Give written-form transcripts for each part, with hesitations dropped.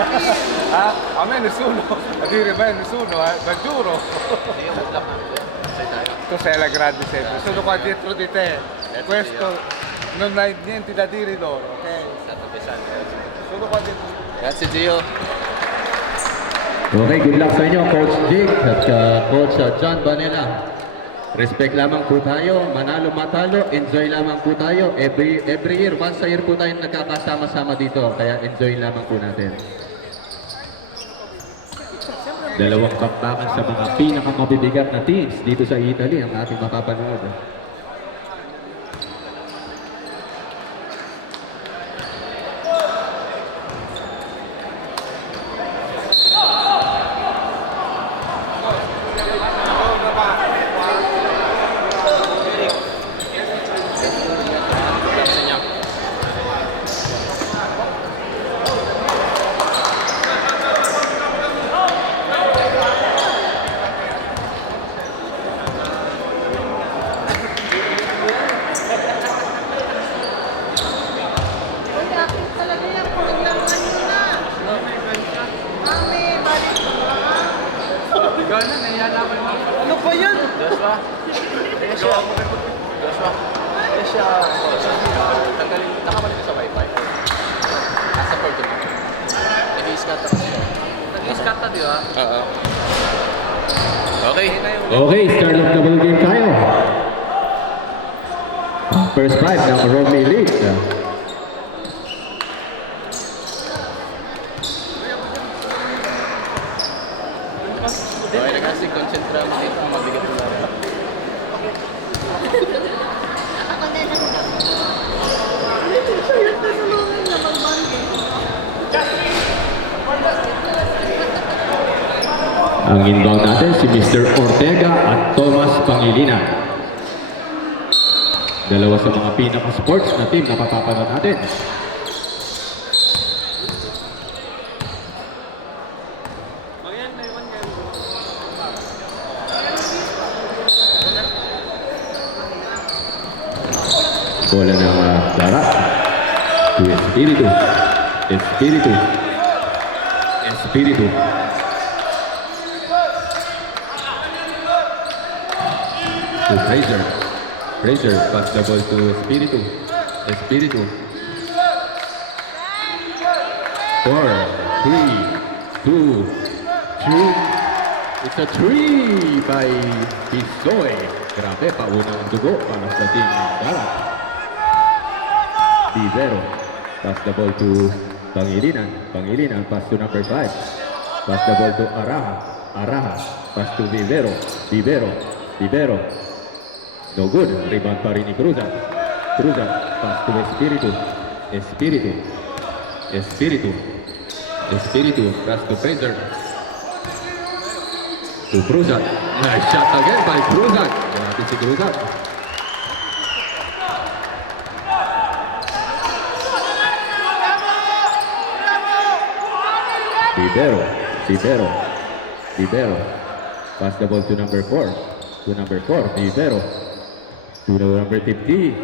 A me nessuno, a dire me nessuno, ve giuro. Tu sei la grande sempre, sono qua dietro di te. Questo non hai niente da dire loro, ok? Sono qua dietro di te. Grazie Gio. Okay, good luck sa inyo, Coach Jake at Coach John Banela. Respect lamang po tayo, manalo matalo, enjoy lamang po tayo. Every year, once a year po tayo nagkakasama-sama dito, kaya enjoy lamang po natin. Dalawang bakbakan sa mga pinakamabibigat na teams dito sa Italy ang ating mapapanood. Ano ba yan? Joshua. Tanggalin, nakabalik ka sa wifi. Nasa port yun. Nag-i-scatter kasi siya. Nag-iskata, di ba? Oo. Okay. Okay, start of the ball game tayo. First five ng Romy League. Okay na kasi, konsentra mo dito. Mabigat mo lang. Ako na lang. Siya natulungan na magbangin. Ang inbound natin si Mr. Ortega at Thomas Pangilinan. Dalawa sa mga pinaka-sports na team na papapanood natin. Bola ng Lara. To Espiritu. Espiritu. Espiritu. To Fraser. Fraser pass the ball to Espiritu. Espiritu. 4, 3, 2, shoot. It's a 3 by Bisoy. Grabe, paunang dugo para sa team ng Darat. Vivero. Pass the ball to Pangilinan. Pangilinan pass to number 5. Pass the ball to Araha. Araha. Pass to Vivero. Vivero. Vivero. No good. Rebound pa rin ni Cruzat. Cruzat. Pass to Espiritu. Espiritu. Espiritu. Espiritu. Pass to Fraser. To Cruzat. Nice shot again by Cruzat. Grabe si Cruzat. Vivero. Vivero. Vivero. Pass the ball to number 4. To number 4. Vivero. To number 50.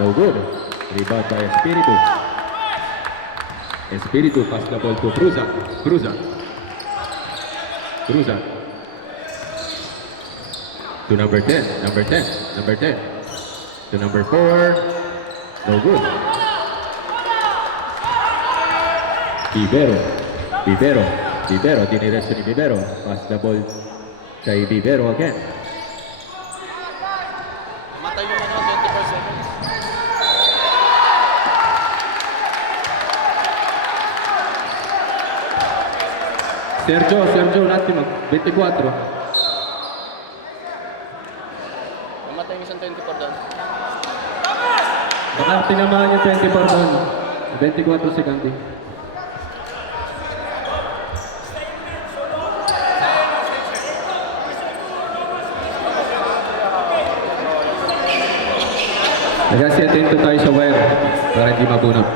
No good. Rebound by Espiritu. Espiritu pass the ball to Cruzat. Cruzat. Cruzat. To number 10. Number 10. Number 10. To number 4. No good. Vivero. Vivero. Vivero. Diniretso ni Vivero. Pass the ball kay Vivero again. Matay mo na 24 seconds. Sergio, un attimo. 24. Mamatay mo isang 24 doon. Baka tinamaan yung 24 doon. 24 sekondi. Kasi atento tayo sa wire para hindi mabunot.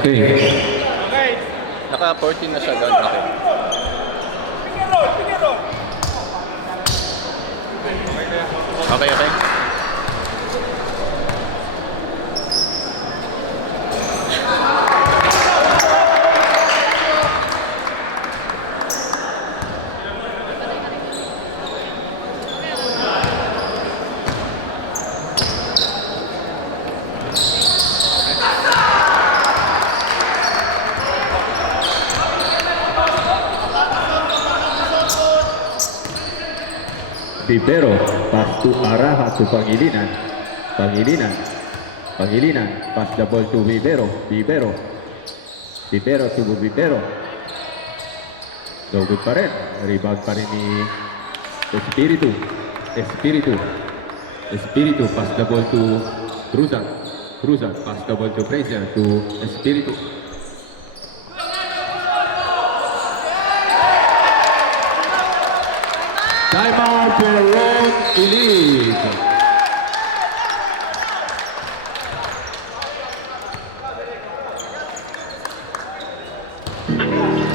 Okay. Naka 14 na siya doon. Okay. Okay, okay. Vivero, pass to Araha to Pangilinan. Pangilinan. Pangilinan, pass the ball to Vivero. Vivero. Vivero to Vivero. No good pa rin. Rebound pa rin ni Espiritu. Espiritu. Espiritu, pass the ball to Cruzan. Cruzan, pass the ball to Fraser to Espiritu. Time out for Road Elite.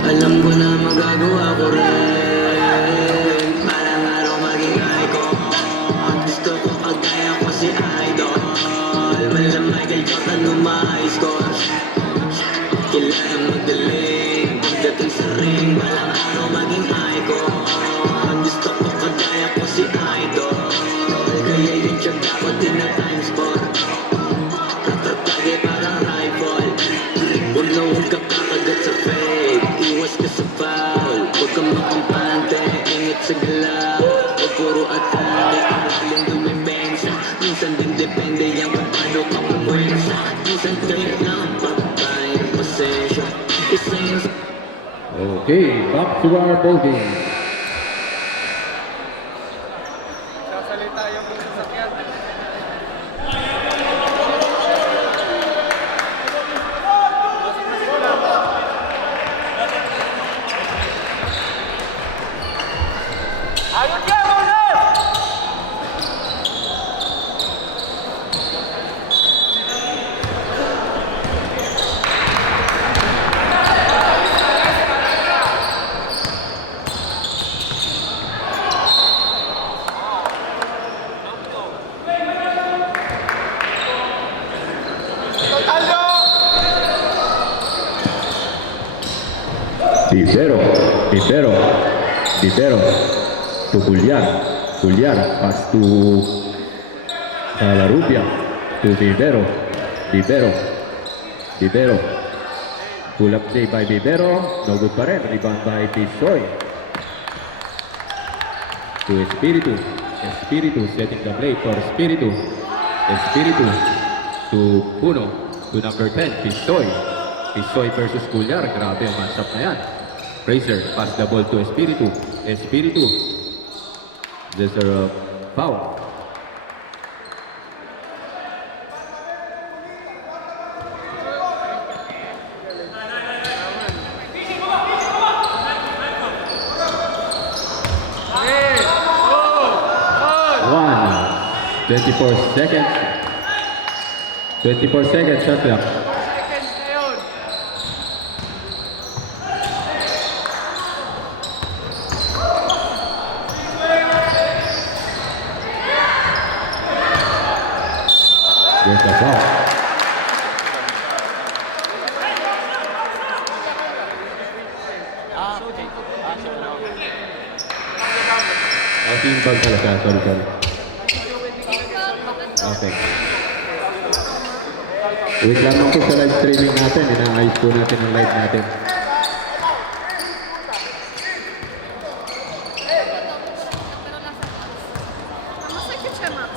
Alam ko na magagawa ko rin. Parang araw maging icon. Gusto ko kagaya ko si Idol. Wala Michael Jordan nung ma-high score. Kailangan magaling. Pagdating sa ring, walang araw maging icon. Gusto ko kagaya ko si Idol. Kaya yung tiyaga ko din na time score. Tatatagay parang rifle. Huwag na huwag ka kakagat sa fake. Iwas ka sa foul. Huwag kang makampante. Ingat sa galaw. Huwag puro atake. Ang dumipensa. Minsan din depende yan kung paano ka pumwensa. Minsan kayo lang papay ng pasensya. Isa yung Okay, back to our ball game. Sasalita yung sasakyan. Vivero, Vivero, Vivero to Julian, Julian, pass to La Rubia, to Vivero, Vivero, Vivero, pull up play by Vivero, no good pa rin, rebound by Pisoy, to Espiritu, Espiritu setting the play for Espiritu, Espiritu to Puno, to number 10, Pisoy, Pisoy versus Culyar, grabe ang matchup na yan. Fraser, pass the ball to Espiritu. Espiritu. There's a foul. One. 24 seconds. 24 seconds, shot clock. There's a foul. Okay. Sure now. Team bag pala siya. Sorry. Okay. Wait lamang po sa live streaming natin. Inaayos po natin ang live natin. Masakit siya, Max.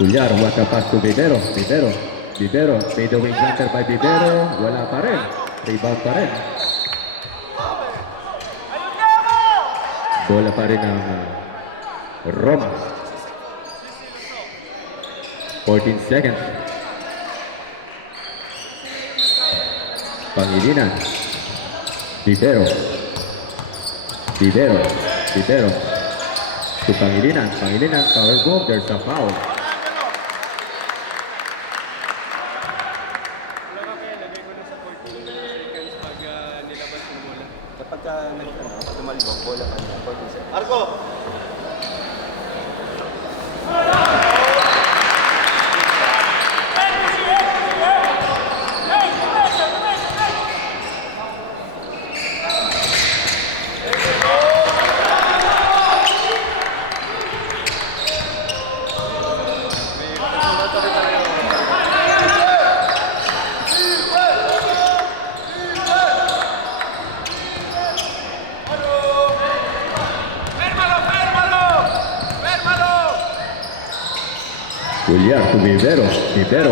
Culyar, what a pass to Vivero. Vivero, made the wing planter by Vivero. Wala pa rin. Rebound pa rin. Bola pa rin ng Roma. 14 seconds. Pangilinan. Libero. Libero. Libero. To Pangilinan. Pangilinan, power move. There's a foul. Kapag tumalibang, bola ka niya. Cuellar to Vivero. Vivero.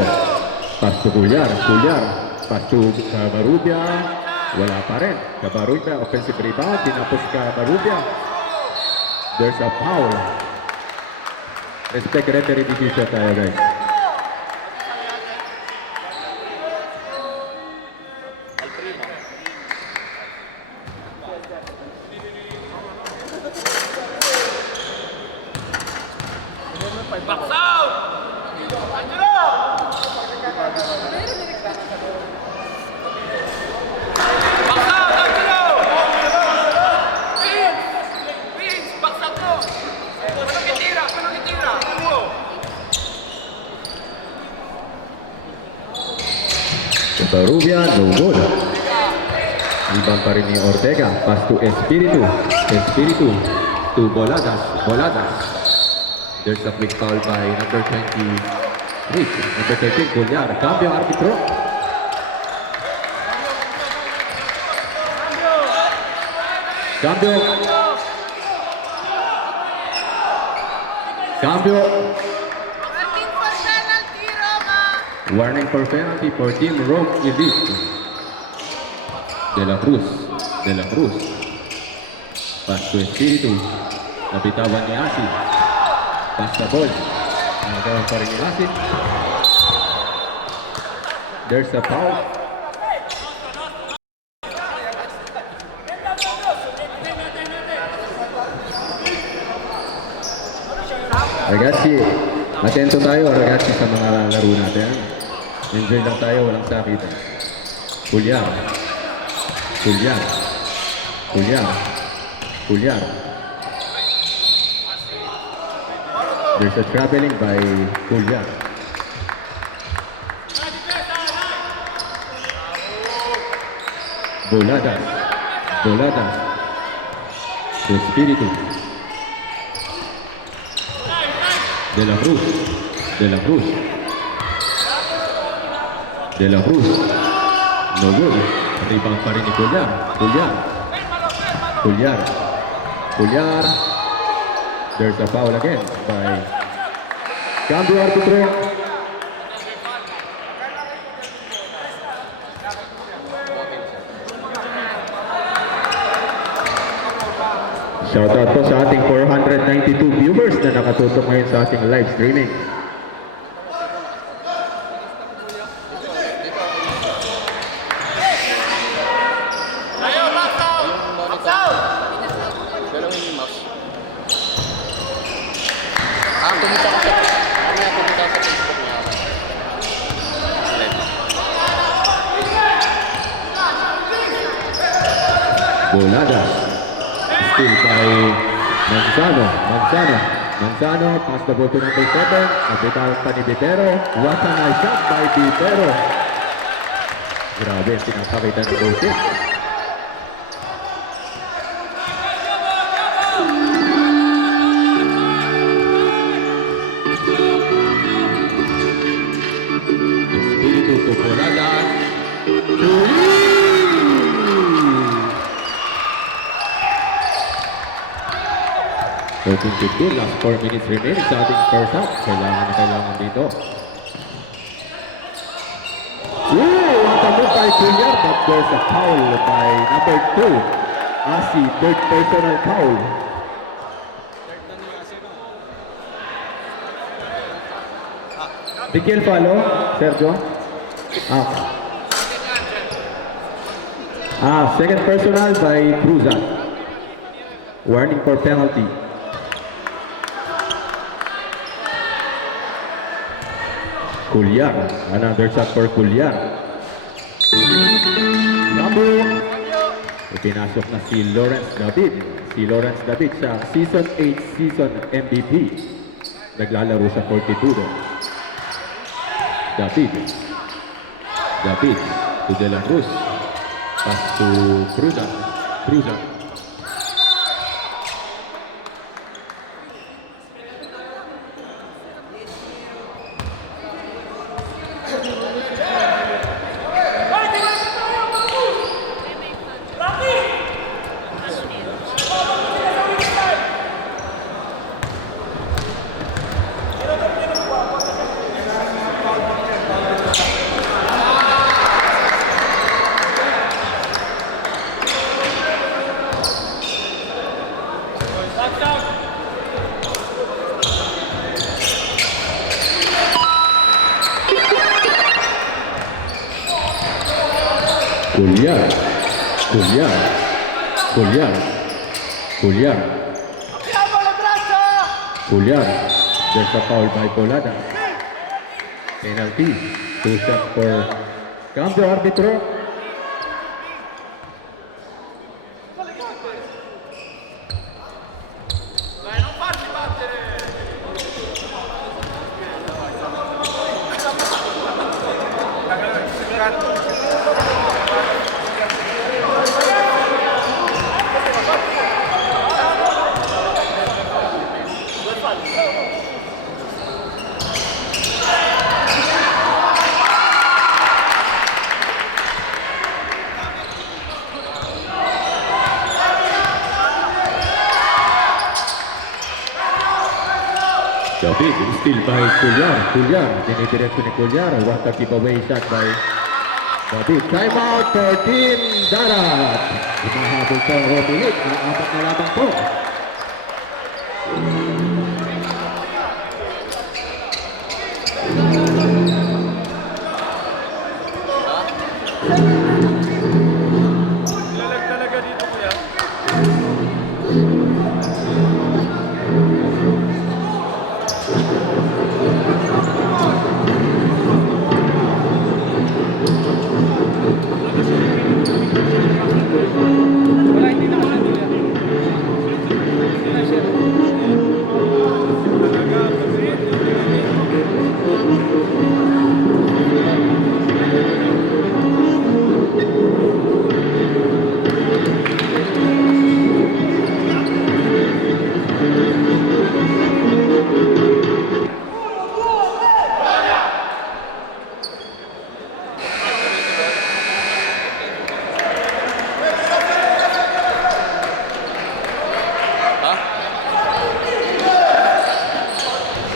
Pass to Cuellar. Cuellar. Pass to Cabarrubia. Wala pa rin. Cabarrubia. Offensive rebound. Tinapos Cabarrubia. There's a foul. Respect referee decision tayo guys. Cabarrubia, no good. Rebound pa rin ni Ortega. Pass to Espiritu. Espiritu to Boladas. Boladas. There's a quick foul by number 23. Number 13, Cuellar. Cambio arbitro. Cambio. Cambio. Working for penalty, Roma. Warning for penalty for Team Rome Elite. De la Cruz. De la Cruz. Pass to Espiritu. Napitawan ni Asi. Pass the ball. Nagawa pa rin ni Asi. There's a foul. Ragazzi, atento tayo ragazzi sa mga laro natin. Enjoy lang tayo, walang sakitan. Cuellar. Cuellar. Cuellar. Cuellar. There's a traveling by Cuellar. Boladas. Boladas. Espiritu. De la Cruz. De la Cruz. De la Cruz. No good. Rebound pa rin ni Cuellar. Cuellar. Cuellar. Cuellar. There's a foul again by cambio arbitro. Shoutout po sa ating 492 viewers na nakatutok ngayon sa ating live streaming. Galawin yung mouse. Tumita ka sa... Mamaya tumita sa Facebook niya. Boladas. Still by Manzano. Manzano. Manzano. Pass the ball to number 7. Nabitawan pa ni Vivero. What a nice shot by Vivero. Grabe, pinapakita ng goal. Espiritu to Boladas. Open to two, last 4 minutes remaining sa ating first half. Kailangan na kailangan dito. What a move by Cuellar, but there's a foul by number 2. Asi, third personal foul. Bigyan follow, Sergio. Second personal by Cruzat. Warning for penalty. Culyar. Another shot for Culyar. Cambio. Ipinasok na si Lawrence David. Si Lawrence David sa Season 8 Season MVP. Naglalaro sa 42. David. David to De La Cruz. Pass to Cruzat. Cruzat. Culyar. Culyar. Culyar. Culyar. Culyar. There's a foul by Bolada. Penalty. 2 shots for Cambio arbitro. David, still by Culyar. Culyar, dinidiretso ni Culyar. Water giveaway shot by David. Time out for Team Darat. Humahabol po ang Romulit. Ang apat na lamang po.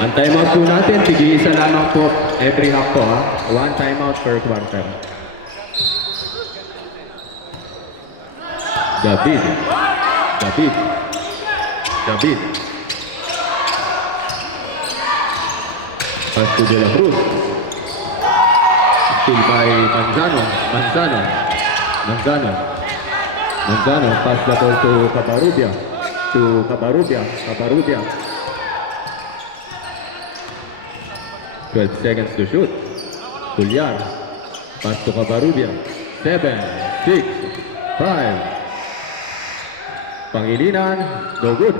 Ang timeout po natin, tig-isa lamang po every half po ha. One timeout per quarter. David. David. David. Pass to De La Cruz. Still by Manzano. Manzano. Manzano. Manzano. Pass the ball to Cabarrubia. To Cabarrubia. Cabarrubia. 12 seconds to shoot. Culyar. Pass to Cabarrubia. 7, 6, 5. Pangilinan. No good.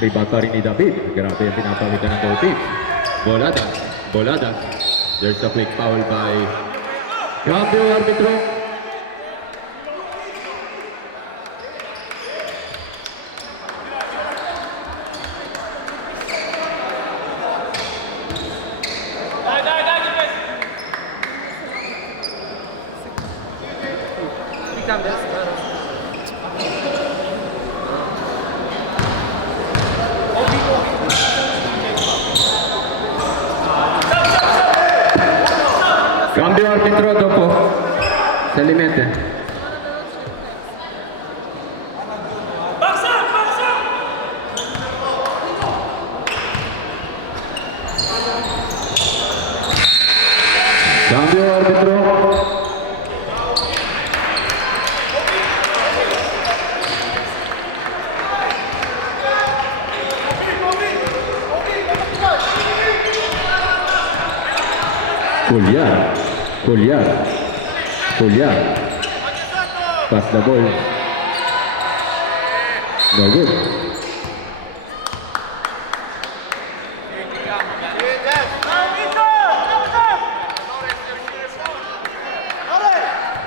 Rebound pa rin ni David. Grabe yung pinapawitan ng both teams. Bolada. Bolada. There's a quick foul by Cambio arbitro. Cambio arbitro dopo Salimente. Cambio arbitro. Culyar. Culyar. Culyar. Pass the ball. No good.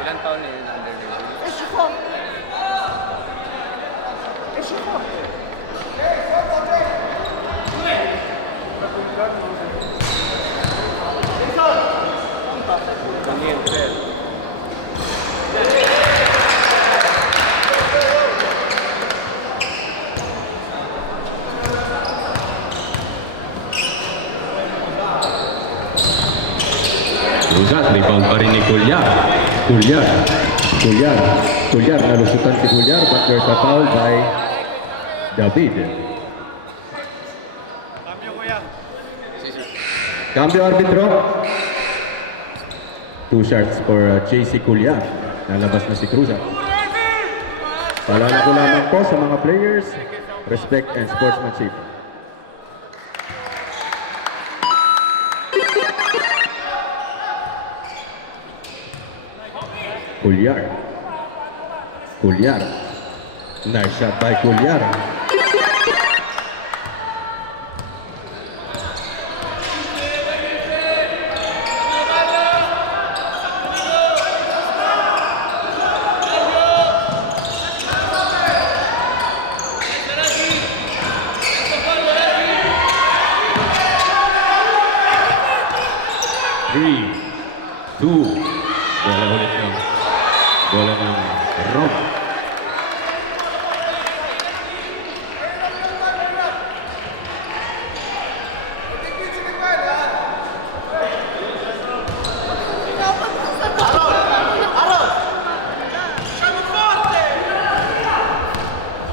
Ilang taon na yun under nila? Cruzat, rebound pa rin ni Culyar. Culyar. Culyar. Culyar, nalusutan si Culyar, but there's a foul by David. Cambio arbitro. 2 shots for JC Culyar. Nalabas na si Cruzat. Paalala ko lamang po sa mga players, respect and sportsmanship. Culyar. Culyar. Nice shot by Culyar. Three, two, bola ulit ng Roma.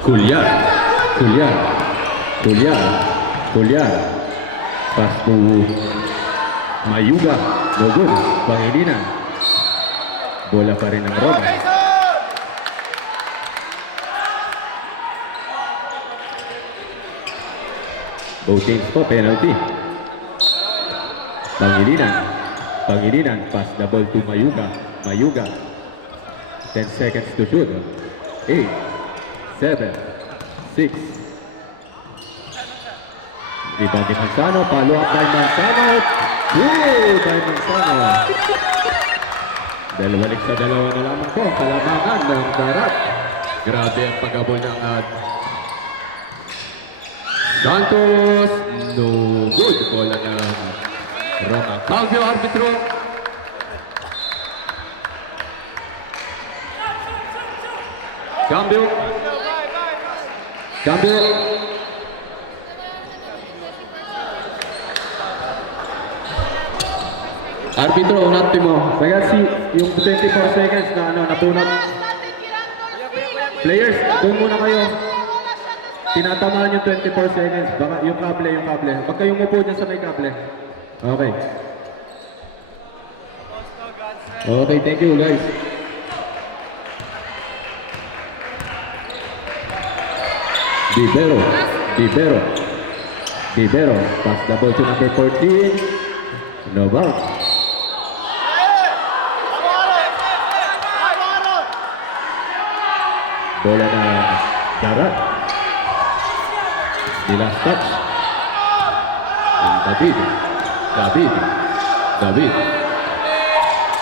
Culyar. Culyar. Culyar. Culyar. Pass to Mayuga. No good. Pangilinan. Bola pa rin ng Roma. Both teams po, penalty. Pangilinan. Pangilinan. Pass the ball to Mayuga. Mayuga. 10 seconds to shoot. 8, 7, 6. Rebound ni Manzano. Follow up by Manzano. Good by Manzano. Dalawalik sa dalawa na lamang po ang kalamangan ng Darat. Grabe ang pag-abol ng Santos. No good. Bola ng Roma. Cambio arbitro. Cambio. Cambio. Arbitro, unat mo. Ragazzi, yung 24 seconds na napunat. Players, doon muna kayo. Tinatamaan yung 24 seconds. Baka yung kable. Pag kayong upo dyan sa may kable. Okay. Okay, thank you guys. Bibero. Pass the ball to number 14. No bounce. Bola na Darat. The last touch. And David.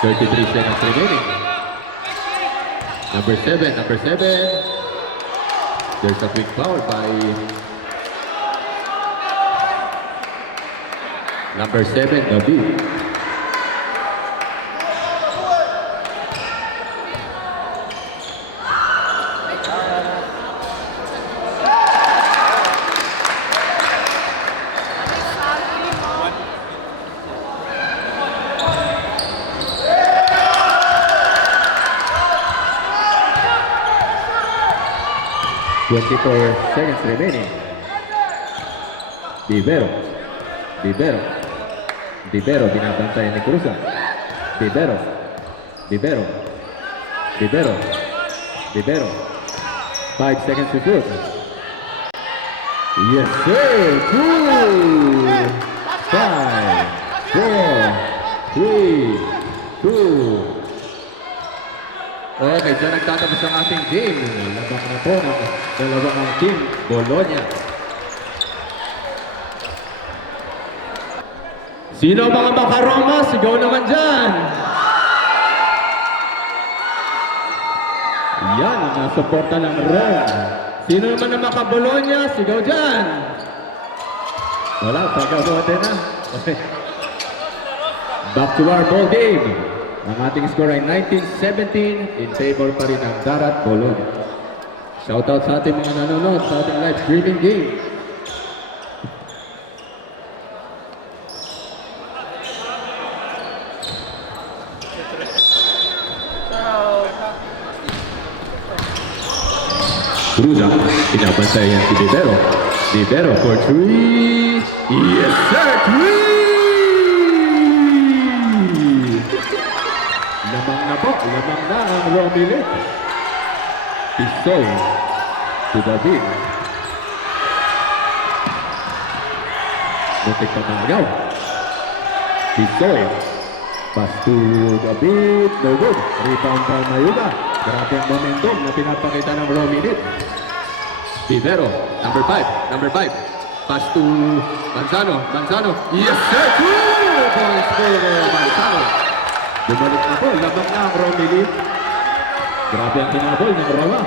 33 seconds remaining. Number 7. There's a quick foul by number 7, David. Twenty-four seconds remaining. Bibero, binabantayan ni Cruzat. Bibero. 5 seconds to shoot. Yes, sir. 2, 5, 4, 3, 2. Okay, dyan nagtatapos ang ating game. Labang na po ng dalawang team, Bologna. Sino ang mga makaroma? Sigaw naman dyan! Yan, ang nasuporta ng Rome. Sino naman ang maka-Bologna? Sigaw dyan! Wala, pagkabote na. Okay. Back to our ball game. Ang ating score ay 19-17 in favor pa rin ng Darat Bologna. Shoutout sa ating mga nanonood sa ating live streaming game. Cruza, pinapansay yan si Vivero. Vivero for 3. Yes sir, 3! Lamang na po, lamang na ang Romilit. Pisoy to David. Muntik na magaw. Pisoy. Pass to David. No good. Rebound from Mayuga. Grabe ang momentum na pinapakita ng Romilit. Vivero, number 5, number 5. Pass to Manzano, Manzano. Yes sir, 2 points for Manzano. Bumalik na po, lamang na ang Romilit. Grabe ang kinabol ng Roma.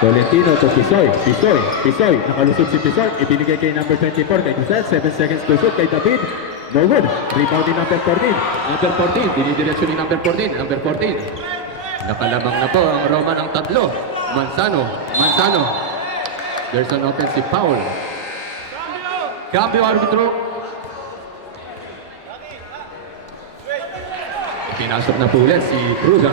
Tolentino to Pisoy, Pisoy, Pisoy. Nakalusot si Pisoy, ibinigay kay number 24, kay Giselle, 7 seconds to shoot kay David. No good. Rebound ni number 14. Number 14, dinidiretso ni number 14, number 14. Nakalamang na po ang Roma ng tatlo. Manzano, Manzano. There's an offensive foul. Cambio arbitro. Pinasok na po ulit si Cruza.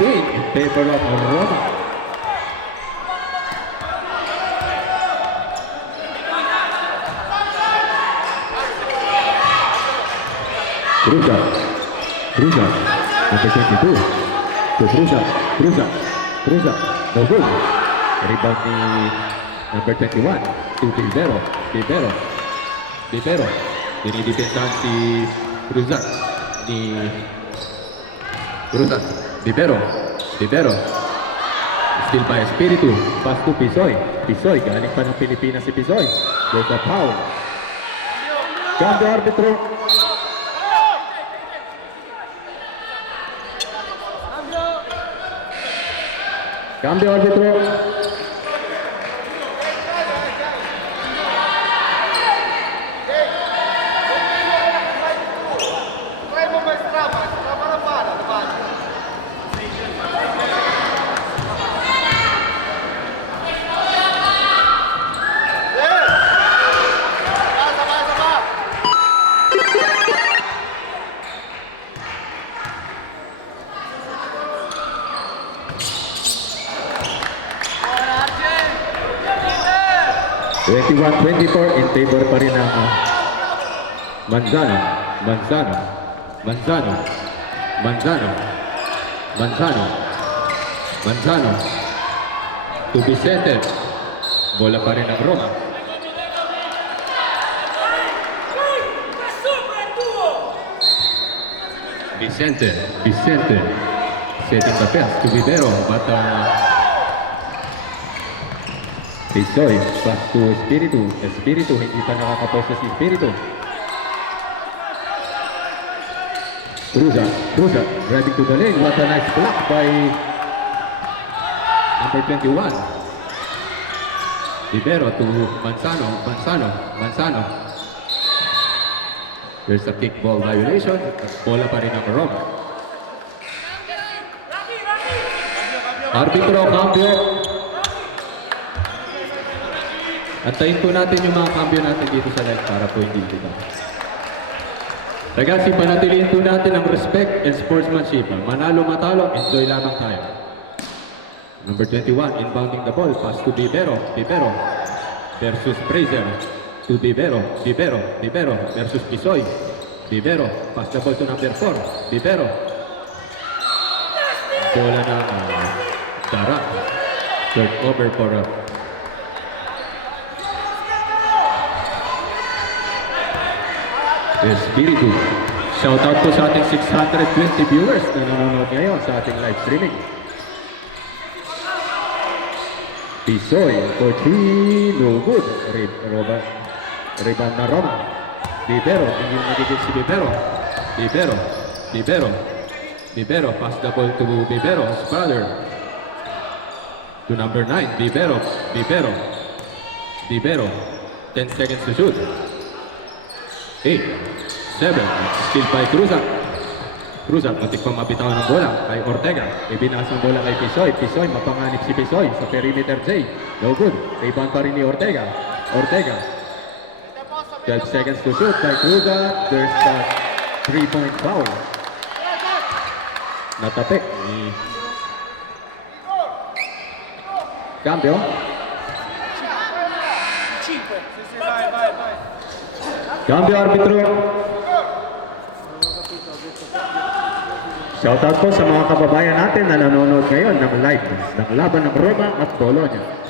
In favor of Roma. Cruza, Cruza, number 22. To Cruza, Cruza, Cruza. No good. Rebound ni number 21. To Vivero, Vivero, Vivero. Dinidepensahan si Cruza ni Cruza. Vivero, Vivero. Still by Espiritu. Pass to Pisoy. Pisoy, galing pa ng Pilipinas si Pisoy. There's a foul. Cambio arbitro. Cambio arbitro. Twenty-one, 24 in favor pa rin ng Manzano, Manzano, Manzano, Manzano, Manzano, Manzano. To Vicente. Bola pa rin ng Roma. Vicente, Vicente. Setting the pass to Vivero, but Pisoy, pass to Espiritu. Espiritu, hindi pa nakakaposa si Espiritu. Cruza, Cruza, driving to the lane. What a nice block by number 21. Vivero to Manzano, Manzano, Manzano. There's a kickball violation. Bola pa rin ang Roma. Arbitro, cambio. Antayin po natin yung mga cambio natin dito sa live para po hindi dito. Ragazzi, panatiliin po natin ang respect and sportsmanship. Manalo, matalo, enjoy lamang tayo. Number 21, inbounding the ball. Pass to Vivero. Vivero versus Fraser. To Vivero. Vivero. Vivero versus Pisoy. Vivero. Pass the ball to number 4. Vivero. Bola na Darak. Third over for Espiritu. Shoutout po sa ating 620 viewers na nanonood ngayon sa ating live streaming. Pisoy for 3, no good. Rebound na Roma. Vivero, hindi nagigit si Vivero. Vivero, pass the ball to Vivero, his brother. To number 9, Vivero. 10 seconds to shoot. 8, 7, steal by Cruzat. Muntik pang mabitawan ng bola kay Ortega. Ibinas ang bola kay Pisoy. Mapanganib si Pisoy sa perimeter J. No good. Rebound pa rin ni Ortega. 12 seconds to shoot by Cruzat. There's that 3-point foul. Natapik ni Cambio. Cambio arbitro. Shoutout po sa mga kababayan natin na nanonood ngayon ng live ng laban ng Roma at Bologna.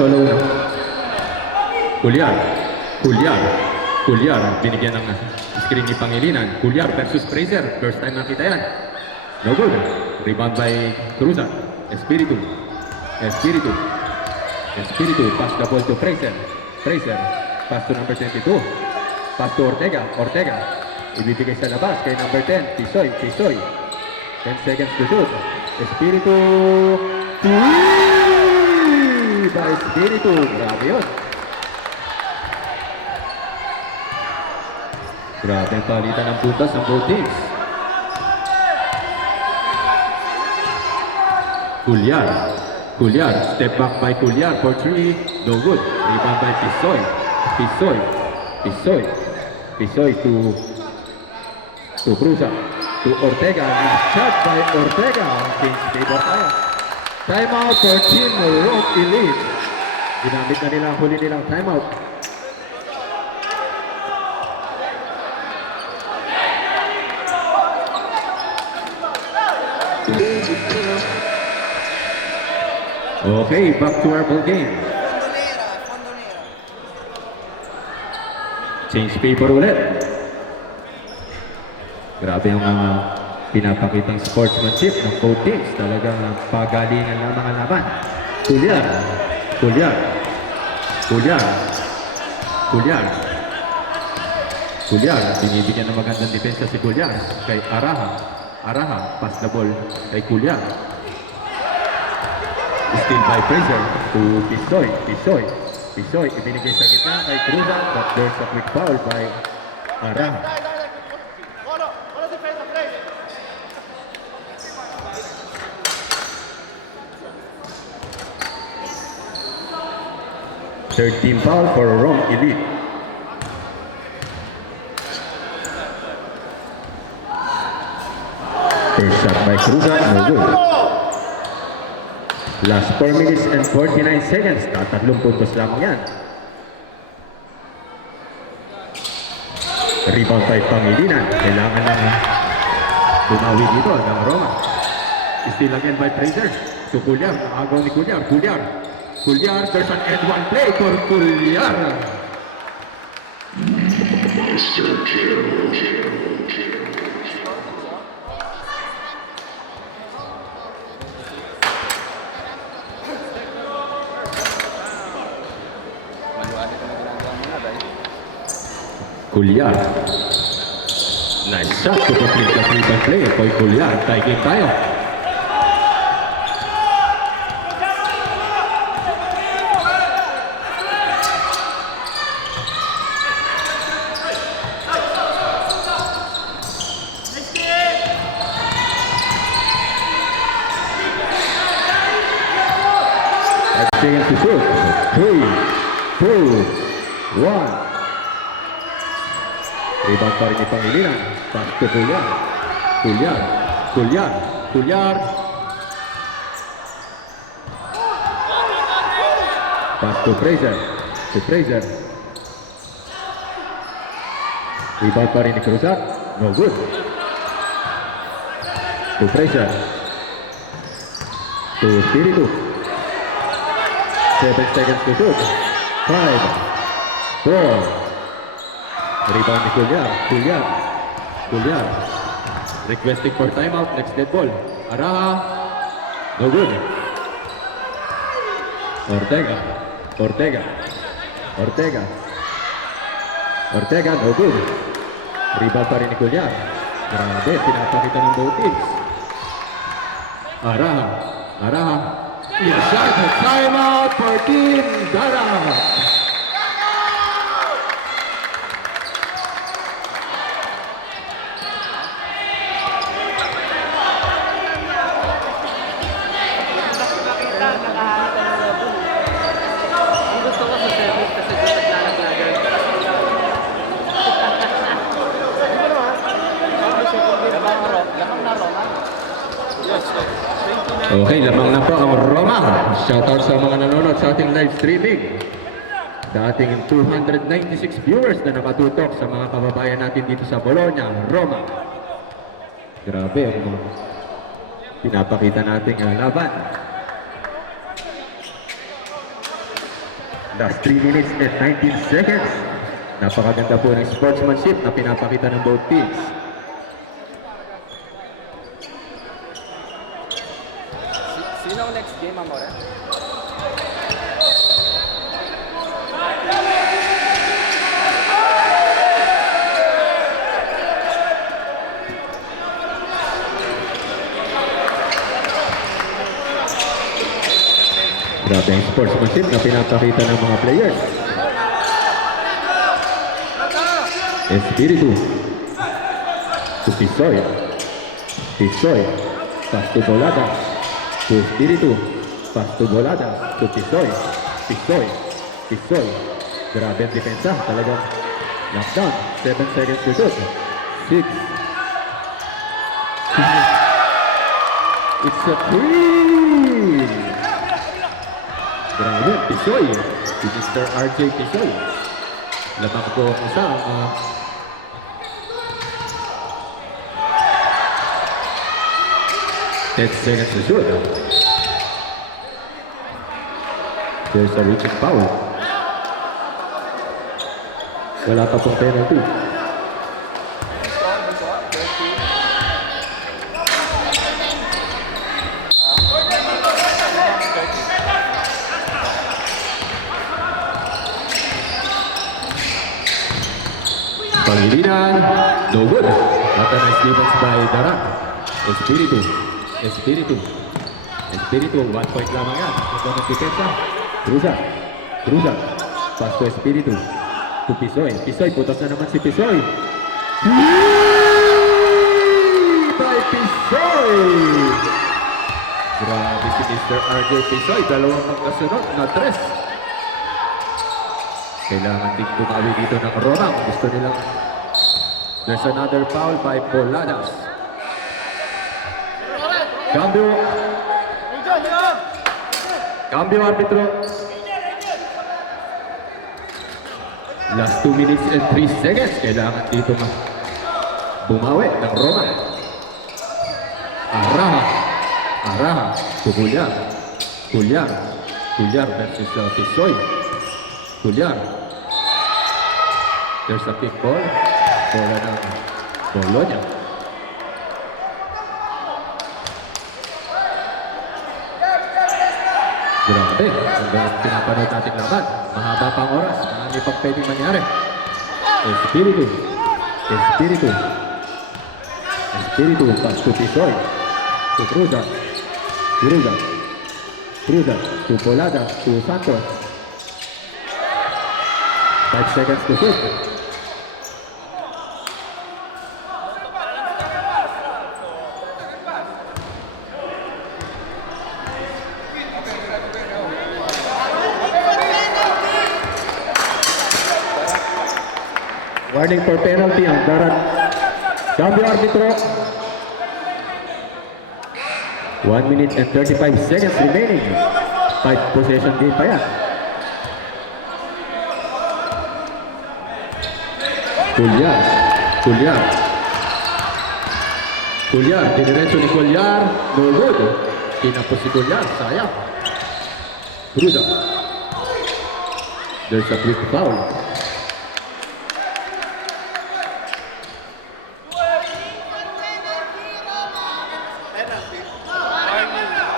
Solo uno. Culyar, binigyan ng screen ni Pangilinan. Culyar versus Fraser. First time nakita yan. No good. Rebound by Cruzat. Espiritu. Pass the ball to Fraser. Pass to number 22. Pass to Ortega. Ibibigay sa labas kay number 10. Pisoy. 10 seconds to shoot. Espiritu. By Espiritu. Grabe yun. Grabe ang palitan ng puntas ng both teams. Culyar. Step back by Culyar for 3. No good. Rebound by Pisoy to Cruzat. To Ortega. Nice shot by Ortega. Kings favor tayo. Timeout for Team Rome Elite. Ginamit na nila ang huli nilang timeout. Okay, back to our ball game. Change paper ulit. Grabe yung mga pinapakitang sportsmanship ng both teams. Talagang pagalingan lamang ang laban. Culyar. Binibigyan ng magandang depensa si Culyar kay Araha. Pass the ball kay Culyar. Steal by Fraser to Pisoy. Ibinigay sa gitna kay Cruzat, but there's a quick foul by Araha. Third team foul for Rome Elite. First shot by Cruzat, no good. Last 4 minutes and 49 seconds. Tatlong puntos lang yan. Rebound by Pangilinan. Kailangan lang bumawi dito ng Roma. Steal again by Fraser. So Culyar, nakagaw ni Culyar. Cuellar, there's an end one play for Cuellar. Maliwanag ka na ginagawa mo na dahil. Cuellar. Nice shot to complete the three-point play for Cuellar. Tie game tayo. Seconds to shoot. 3, 2, 1. Rebound pa rin ni Pangilinan. Pass to Cuellar. Cuellar. Cuellar. Cuellar. Pass to Fraser. To Fraser. Rebound pa rin ni Cruzat. No good. To Fraser. To Spiritu. 7 seconds to shoot. 5, 4. Rebound ni Cuellar. Cuellar. Cuellar. Requesting for timeout. Next dead ball. Araha. No good. Ortega. Ortega. Ortega. Ortega. No good. Rebound pa rin ni Cuellar. Grabe. Pinapakita ng both teams. Araha. Araha. Yes, shot. Timeout for Team Darat. Ang gusto ko sa service kasi doon naglalaglagan. Lamang na Roma. Okay, lamang na po ang Roma. Shoutout sa mga nanonood sa ating live streaming. Dating 296 viewers na nakatutok sa mga kababayan natin dito sa Bologna, Roma. Grabe ang mga pinapakita nating laban. Last 3 minutes and 19 seconds. Napakaganda po ng sportsmanship na pinapakita ng both teams. Sino ang next game, Amore? Grabe ang sportsmanship na pinapakita ng mga players. Espiritu. To Pisoy. Pisoy. Pass to Bolada. To Espiritu. Pass to Bolada. To Pisoy. Pisoy. Pisoy. Grabe ang depensa. Talagang knockdown. 7 seconds to shoot. 6. It's a 3. Grabe, Pisoy. Si Mr. RJ Pisoy. Lamang po ang isa ang 10 seconds to shoot. There's a reaching foul. Wala pa pong penalty. Pangilinan, no good. Not a nice defense by Darat. Espiritu. Espiritu. Espiritu, 1 point lamang yan. Ito ng depensa. Cruzat. Cruzat. Pass to Espiritu. To Pisoy. Pisoy, putos na naman si Pisoy. By Pisoy! Grabe si Mr. RJ Pisoy. Dalawang magkasunod na 3. Kailangan din bumawi dito ng Roma. Gusto nilang there's another foul by Poladas. Cambio. Cambio arbitro. Last 2 minutes and 3 seconds. Kailangan dito bumawi ng Roma. Araha. Araha. To Cuellar. Cuellar. To Cuellar versus Tisoy. Cuellar. There's a kick ball. Bola ng Bologna. Grabe, hanggang pinapanood natin laban. Mahaba pang oras, marami pang pwedeng mangyari. Espiritu, Espiritu, Espiritu, pass to Tisoy, to Cruzan, Cruzan, Cruzan, to Polada, to Santos. 5 seconds to shoot. Warning for penalty ang darat. Cambio arbitro. 1 minute and 35 seconds remaining. 5 possession game pa yan. Cuellar. Cuellar. Cuellar. Diniretso ni Cuellar. No good. Tinapos si Cuellar. Sayang. Cruza. There's a quick foul.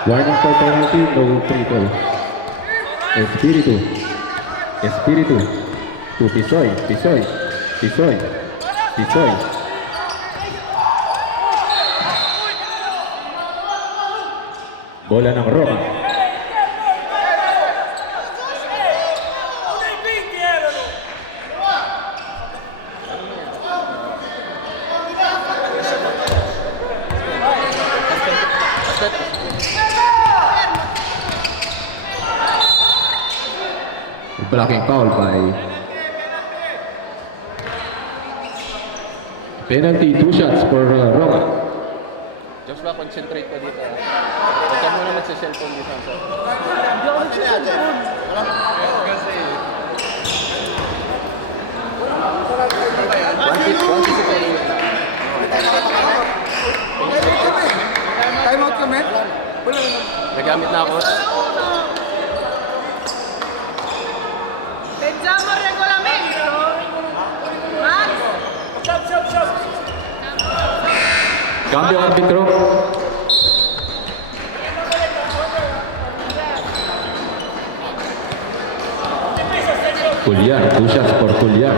Warning for penalty, no free throw. Espiritu. Espiritu. To Tisoy. Tisoy. Tisoy. Tisoy. Bola ng Roma. Blocking foul by penalty, 2 shots for Roma. Joshua, concentrate ka dito. Huwag ka muna magsa-cellphone dito. Hindi ako magsa-cellphone. Time out kami? Nagamit na ako. Pensiamo al regolamento. Max? Cambio arbitro. Cuellar, 2 shots for Cuellar.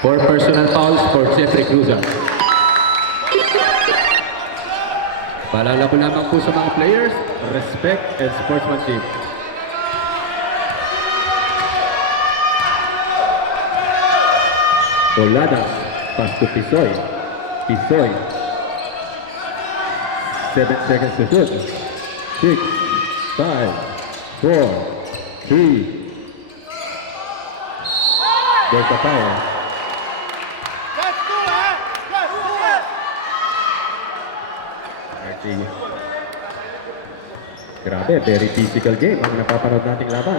Four personal fouls for Jeffrey Cruzan. Paalala ko lamang po sa mga players, respect and sportsmanship. Boladas, pass to Tisoy. Tisoy. 7 seconds to shoot. 6, 5, 4, 3. There's a foul. Grabe, very physical game ang napapanood nating laban.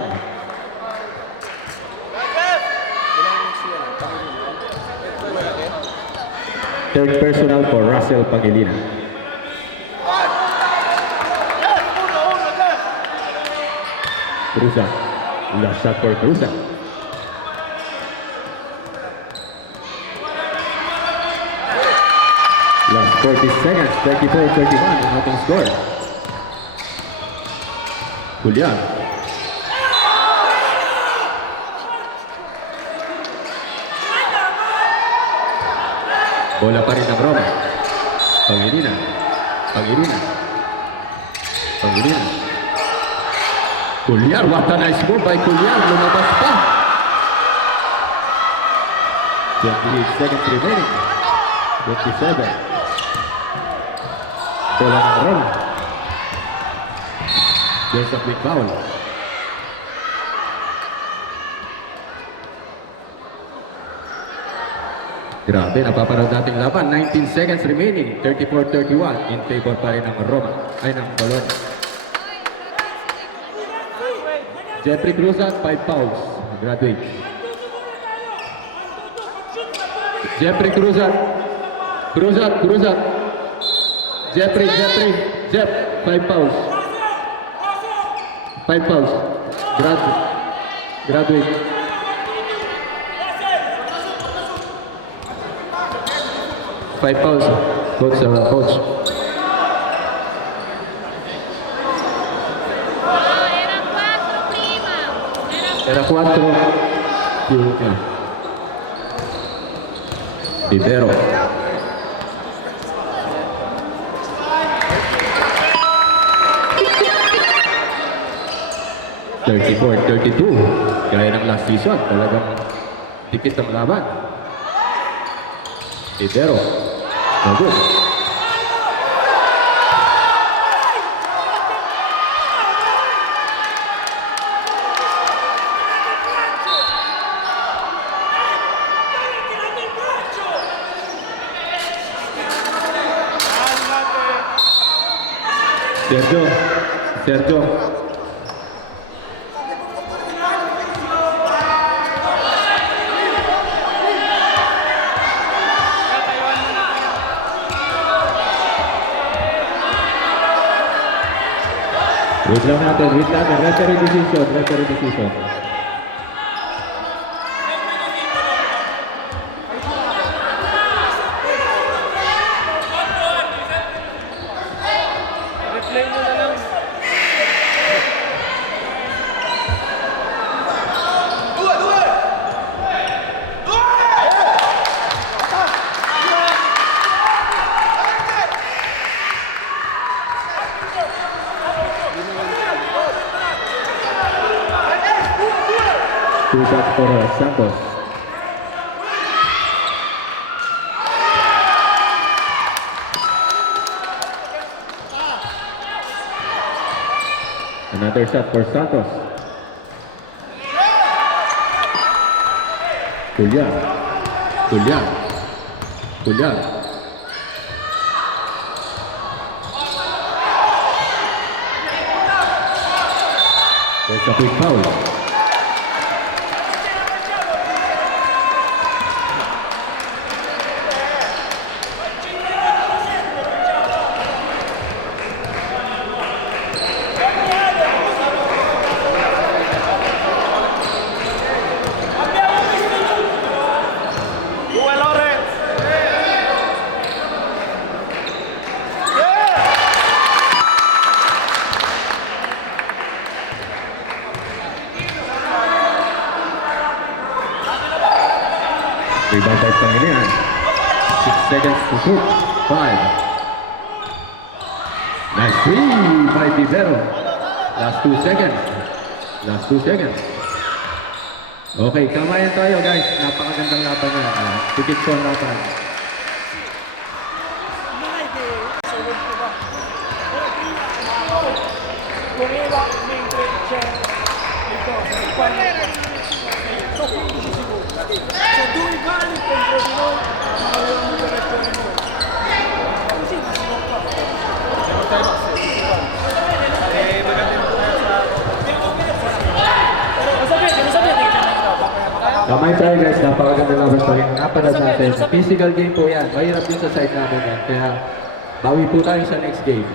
Third personal for Russell Pangilinan. Cruzan. Last shot for Cruzan. Last 40 seconds, 34-31 ang ating score. Cuellar. Bola pa rin ng Roma. Pangilinan. Pangilinan. Pangilinan. Cuellar, what a nice move by Cuellar. Lumabas pa. 28 seconds remaining. 27. Bola ng Roma. There's a quick foul. Grabe, napapanood nating laban. 19 seconds remaining. 34-31 in favor pa rin ng Roma. Ay, ng Bologna. Jeffrey Cruzan, 5 fouls. Graduate. Jeffrey Cruzat. Cruzat. Jeffrey. Jeff. 5 fouls. 5 fouls. Graduate. Five fouls. Coach. Era 4 prima. Era 4 più Vivero. (34-32). Gaya ng last season, talagang dikit ang laban. Vivero. No good. Sergio. Wait lang natin. Referee decision. Two shots for Santos. Another shot for Santos. Julian. There's a quick foul. Rebound by Pangilinan. 6 seconds to shoot. 5. Nice three by Vivero. Last 2 seconds. Okay, kamayan tayo guys. Napakagandang laban na. Tikit ko ang laban. Correva mentre c'è il coso, il quale so 15 secondi. C'è 2 valli contro di noi, ma avevamo avuto retto di noi. Così non si può fare. Lo sapete che c'è una Kamay tayo guys. Napakagandang laban pa rin. Napala sa atin. Physical game po yan. Mahirap din sa side namin yan. Kaya bawi po tayo sa next game.